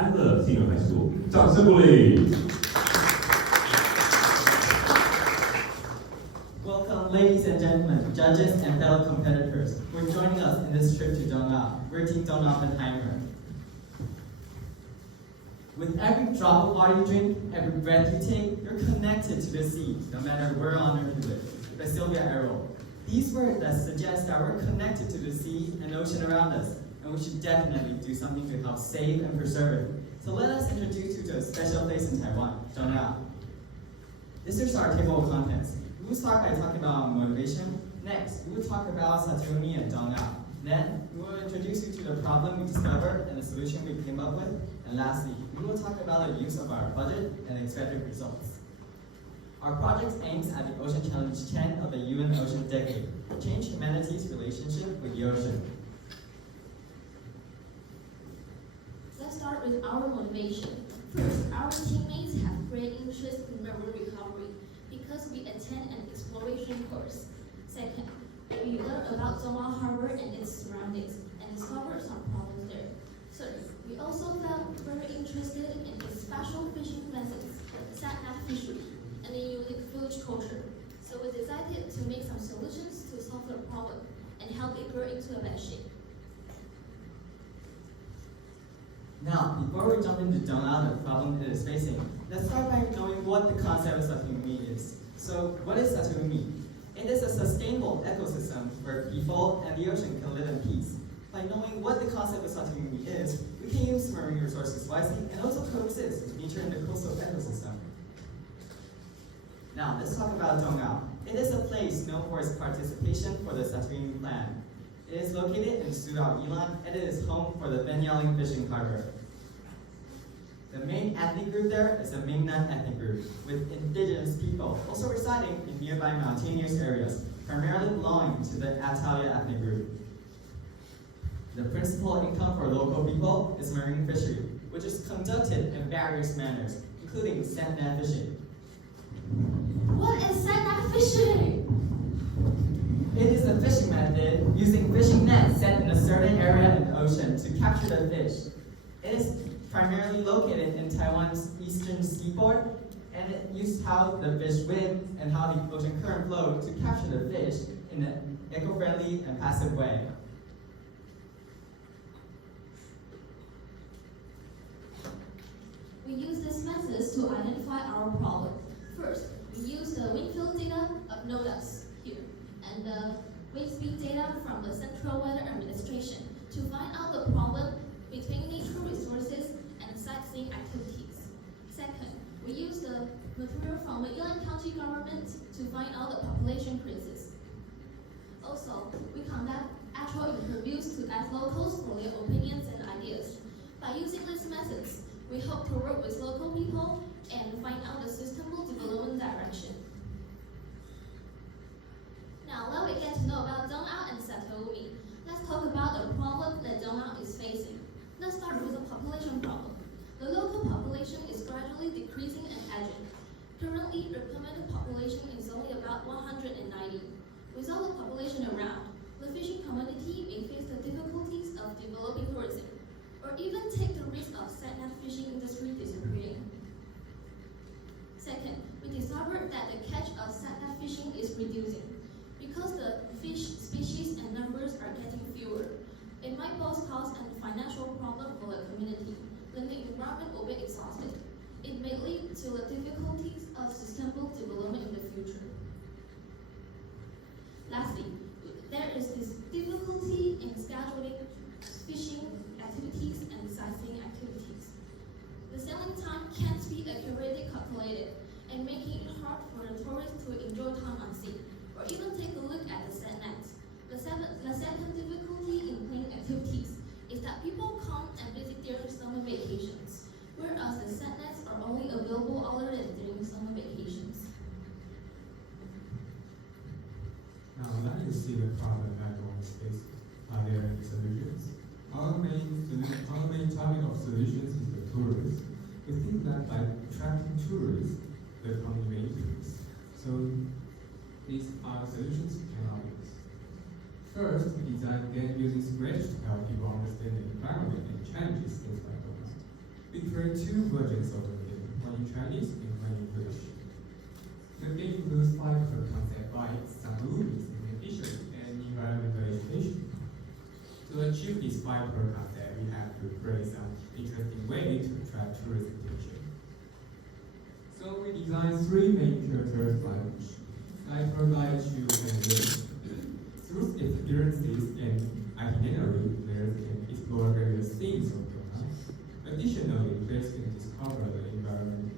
安乐信用海事部，掌声鼓励。Welcome, ladies and gentlemen, judges and fellow competitors who are joining us in this trip to Dongao. We're Team Dongao Oppenheimer. With every drop of water you drink, every breath you take, you're connected to the sea, no matter where on earth you live. By Sylvia Arrow. These words that suggest that we're connected to the sea and ocean around us, and we should definitely do something to help save and preserve it. So let us introduce you to a special place in Taiwan, Dongao. This is our table of contents. We will start by talking about motivation. Next, we will talk about Satoumi and Dongao. Then, we will introduce you to the problem we discovered and the solution we came up with. And lastly, we will talk about the use of our budget and expected results. Our project aims at the Ocean Challenge 10 of the UN Ocean Decade, change humanity's relationship with the ocean. Let's start with our motivation. First, our teammates have great interest in marine recovery because we attend an exploration course. Second, we learn about Dongao Harbor and its surroundings and discover some problems there. Third, we also felt very interested in its special fishing methods, sat-nav fishery, and a unique village culture. So we decided to make some solutions to solve the problem and help it grow into a better shape. Now, before we jump into Dongao, the problem it is facing, let's start by knowing what the concept of Satoumi is. So, what is Satoumi? It is a sustainable ecosystem where people and the ocean can live in peace. By knowing what the concept of Satoumi is, we can use marine resources wisely and also coexist with nature in the coastal ecosystem. Now, let's talk about Dongao. It is a place known for its participation for the Satoumi Plan. It is located in Sudao Ilan, and it is home for the Benyaling Fishing Harbor. The main ethnic group there is the Mingnan ethnic group, with indigenous people also residing in nearby mountainous areas, primarily belonging to the Atalia ethnic group. The principal income for local people is marine fishery, which is conducted in various manners, including sand-net fishing. What is sat-nav fishing? It is a fishing method using fishing nets set in a certain area in the ocean to capture the fish. It is primarily located in Taiwan's eastern seaboard, and it uses how the fish swim and how the ocean current flow to capture the fish in an eco-friendly and passive way. We use these methods to identify our problem. First, we use the wind field data of NODAS here, and the wind speed data from the Central Weather Administration to find out the problem between nature resources and sightseeing activities. Second, we use the material from the Ilan County government to find out the population crisis. Also, we conduct actual interviews to ask locals for their opinions and ideas. By using these methods, we hope to work with local people and find out the sustainable development direction. Now, let me get to know about Dongao and Satoumi. Let's talk about the problem that Dongao is facing. Let's start with the population problem. The local population is gradually decreasing and aging. Currently, recommended population is only about 190. Without the population around, the fishing community may face the difficulties of developing tourism, or even take the risk of sat-nav fishing industry disappearing. Second, we discovered that the catch of sat-nav fishing is reducing. Because the fish species and numbers are getting fewer, it might both cause a financial problem for the community, then the environment will be exhausted. It may lead to the difficulties of sustainable development in the future. Lastly, there is this difficulty in scheduling fishing activities and sightseeing activities. The sailing time can't be accurately calculated, and making it hard for the tourists to enjoy time on sea, or even take a look at the sat-nets. The second difficulty in planning activities is that people come and visit during summer vacations, whereas the sat-nets are only available other than during summer vacations. Now, now you see the problem that everyone is facing. Are there any solutions? Our main solution We create two versions of the game, one in Chinese and one in English. The game includes 5 core concepts by some rules, limitations, and environmental education. To achieve these 5 core concepts, we have to create some interesting way to attract tourist attention. So we designed 3 main characters by which I provide you and through experiences and itinerary, players can explore various themes of Dona. Additionally, players can discover the environment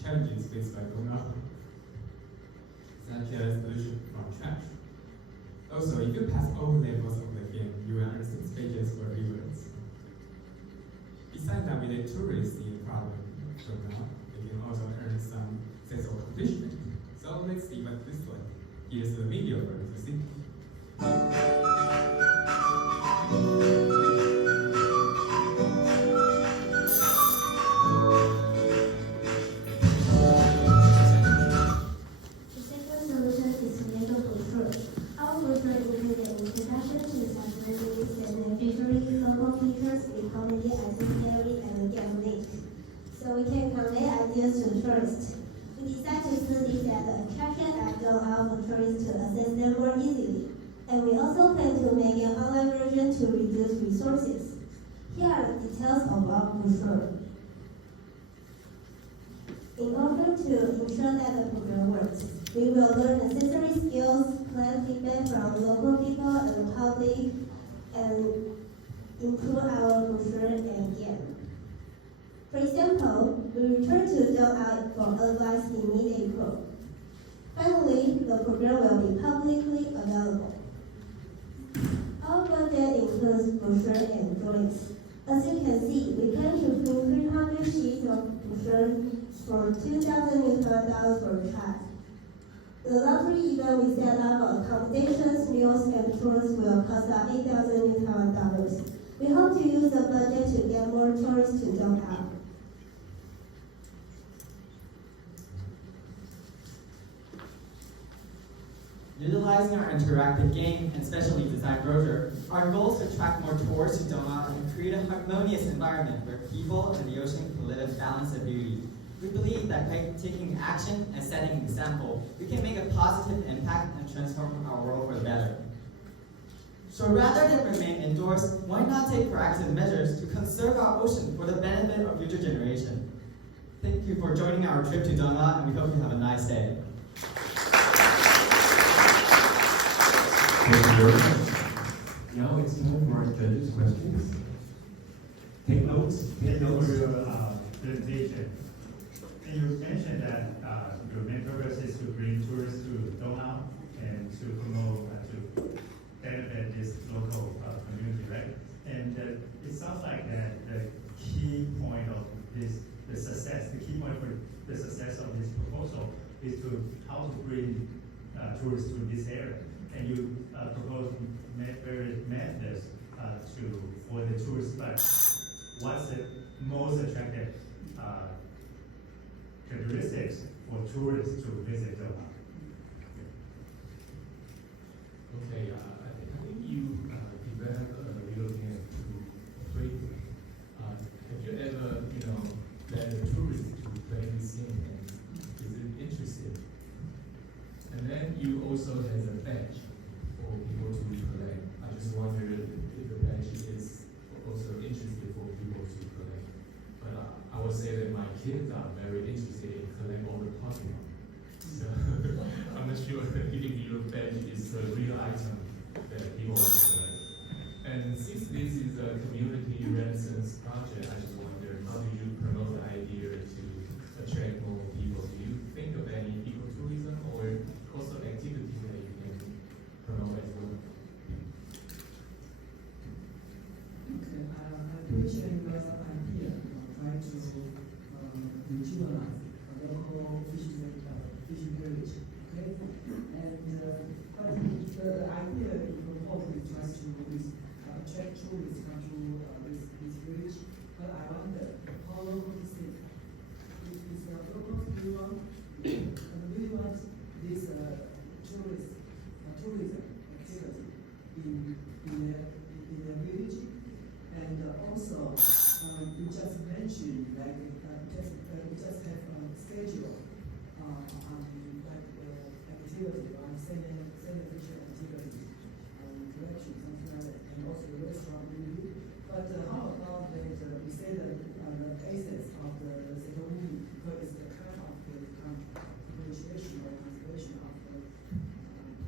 challenges faced by Dona, such as pollution from trash. Also, if you pass all levels of the game, you will earn 6 pages for rewards. Besides that, with a tourist in problem Dona, they can also earn some sense of accomplishment. So let's see what this one. Here's the video for you to see. The second solution is to make a brochure. Our brochure includes an introduction to sustainability and featuring local features, ecology, itinerary, and a game link. So we can convey ideas to tourists. We decided to put this as an attraction app to allow for tourists to access them more easily. And we also plan to make an online version to reduce resources. Here are the details of our brochure. In order to ensure that the program works, we will learn necessary skills, plan feedback from local people and the public, and improve our brochure and game. For example, we return to Donghua for advice in mid-April. Finally, the program will be publicly available. Our budget includes brochure and drawings. As you can see, we plan to print 300 sheets of brochure for $2,000 for a child. The lottery event we set up for accommodations, meals, and tours will cost us $8,000. We hope to use the budget to get more tourists to Donghua. Utilizing our interactive game and specially designed brochure, our goal is to attract more tourists to Donghua and create a harmonious environment where people and the ocean can live a balance of beauty. We believe that by taking action and setting an example, we can make a positive impact and transform our world for the better. So rather than remain indoors, why not take proactive measures to conserve our ocean for the benefit of future generations? Thank you for joining our trip to Donghua, and we hope you have a nice day. Thank you very much. Now it's time for our judges' questions. Take notes. Thank you for your presentation. And you mentioned that your main purpose is to bring tourists to Donghua and to promote, to benefit this local community, right? And it sounds like that the key point of this, the key point for the success of this proposal is to how to bring tourists to this area. And you propose various methods for the tourists, but what's the most attractive characteristics for tourists to visit Donghua? Okay, I think you develop European to trade. Have you ever, let a tourist to play this game and is it interested? And then you also have a badge for people to collect. I just wonder if the badge is also interested for people to collect. But I would say that my kids are very interested in collecting all the Pokemon. So I'm not sure if your badge is a real item that people want to collect. And since this is a community renaissance project, I just wonder how do you promote the idea to attract more people? Do you think of any ecotourism or also activity that you can promote as well? Okay, I appreciate your idea. Try to utilize a local fishing village. Okay, and but the idea you propose is just to attract tourists to this village. But I wonder how local is it? Is the local really want this tourism activity in the village, and also you just mentioned like we just have a schedule activity, sanitation activity, collection, something like that, and also restaurant review. But how about that we say that the assets of the movie, because it's the kind of the appreciation or conservation of the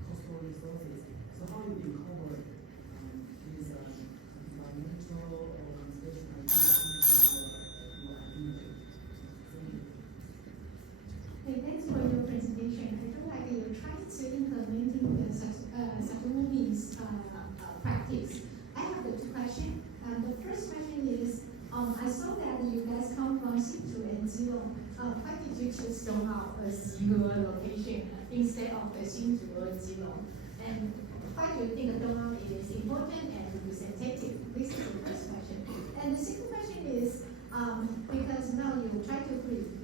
coastal resources. So how you incorporate these environmental or conservation ideas into your activity? Hey, thanks for your presentation. I feel like you're trying to implementing the sustainability practice. I have two questions. The first question is, I saw that you guys come from Hsinchu and Keelung. Why did you choose Donghao as your location instead of the Hsinchu or Keelung? And why do you think Donghao is important and representative? This is the first question. And the second question is, because now you try to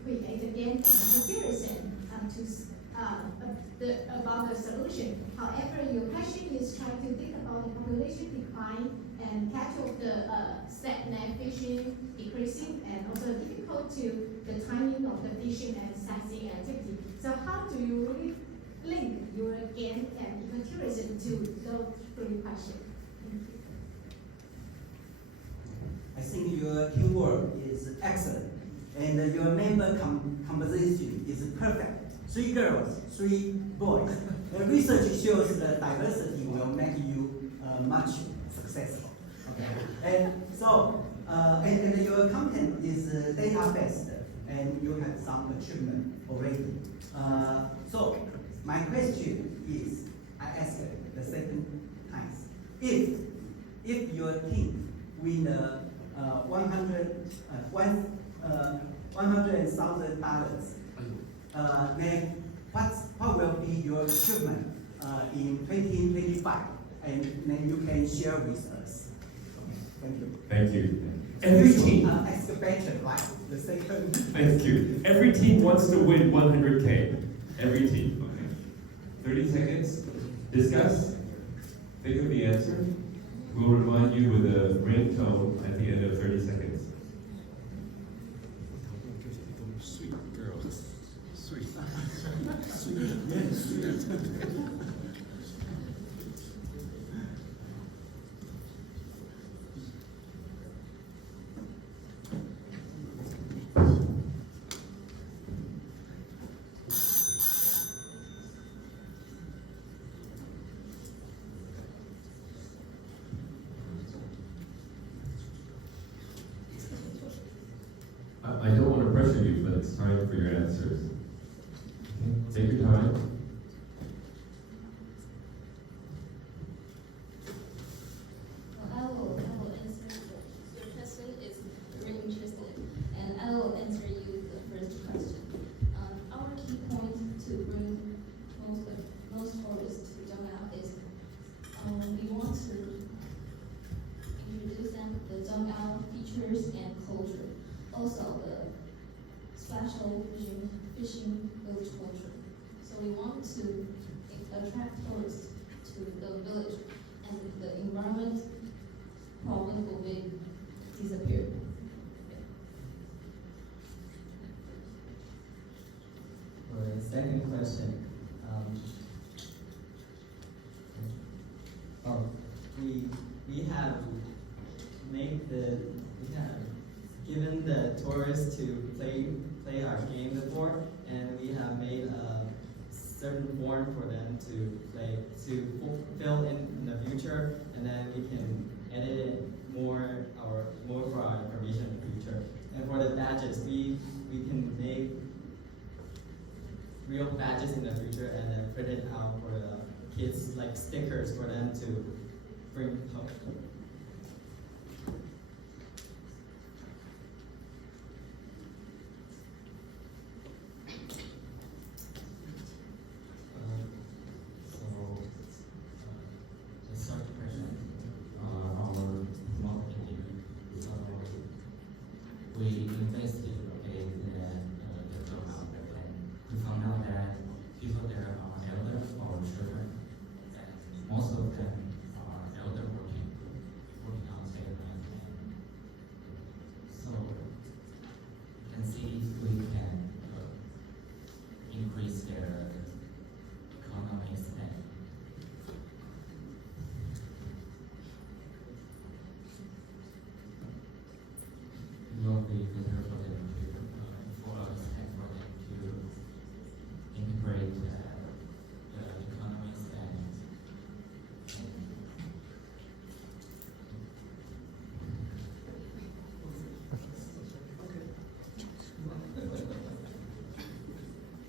create again a comparison about the solution. However, your question is trying to think about the population decline and catch of the net fishing decreasing, and also difficult to the timing of the fishing and sightseeing activity. So how do you really link your gain and ecotourism to those three questions? Thank you. I think your teamwork is excellent, and your member composition is perfect. 3 girls, 3 boys. The research shows the diversity will make you much successful. Okay, and so and your content is data-based, and you have some achievement already. So my question is, I asked the second time, if your team win the $100,000, then what will be your achievement in 2025? And then you can share with us. Okay, thank you. Thank you. Every team. Excavation, right? The second. Thank you. Every team wants to win 100K. Every team. Okay. 30 seconds. Discuss. Think of the answer. We'll remind you with a ringtone at the end of 30 seconds. Sweet girls. Sweet. Sweet. Yes, sweet. I don't want to pressure you, but it's time for your answers. Okay. Take your time. Well, I will answer your question is very interesting, and I will answer you the first question. Our key point to bring most tourists to Zhongnao is we want to introduce them the Zhongnao features and culture. Also the special fishing village culture. So we want to attract tourists to the village, and the environment problem will be disappear. For the second question, we have given the tourists to play our game before, and we have made a certain form for them to play to fill in the future, and then we can edit it more for our information in the future. And for the badges, we can make real badges in the future and then print it out for the kids, like stickers for them to bring home. We invested in the program, and we found out that people there are elder or children, and most of them are elder working on state land. So will be better for them to, for us and for them to integrate the economies and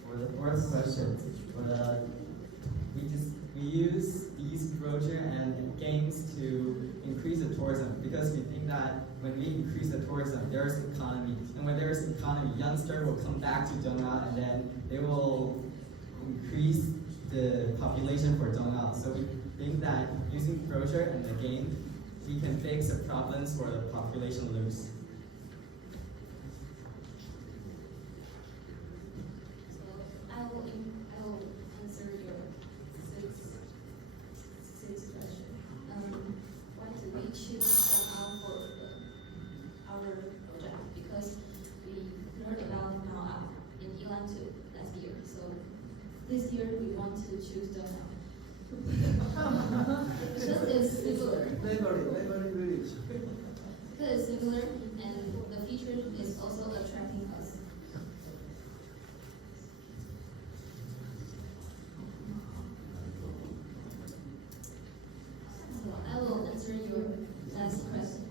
For the fourth question, we use these brochure and games to increase the tourism because we think that when we increase the tourism, there's economy, and when there's economy, youngsters will come back to Dongao, and then they will increase the population for Dongao. So we think that using brochure and the game, we can fix the problems for the population loose. I will answer your sixth question. Why do we choose Dongao for our project? Because we learned about Dongao in Ilan 2 last year. So this year we want to choose Dongao. Because it's similar. Neighboring village. Because it's similar and the feature is also attracting us. So I will answer your last question.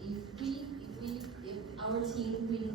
If our team really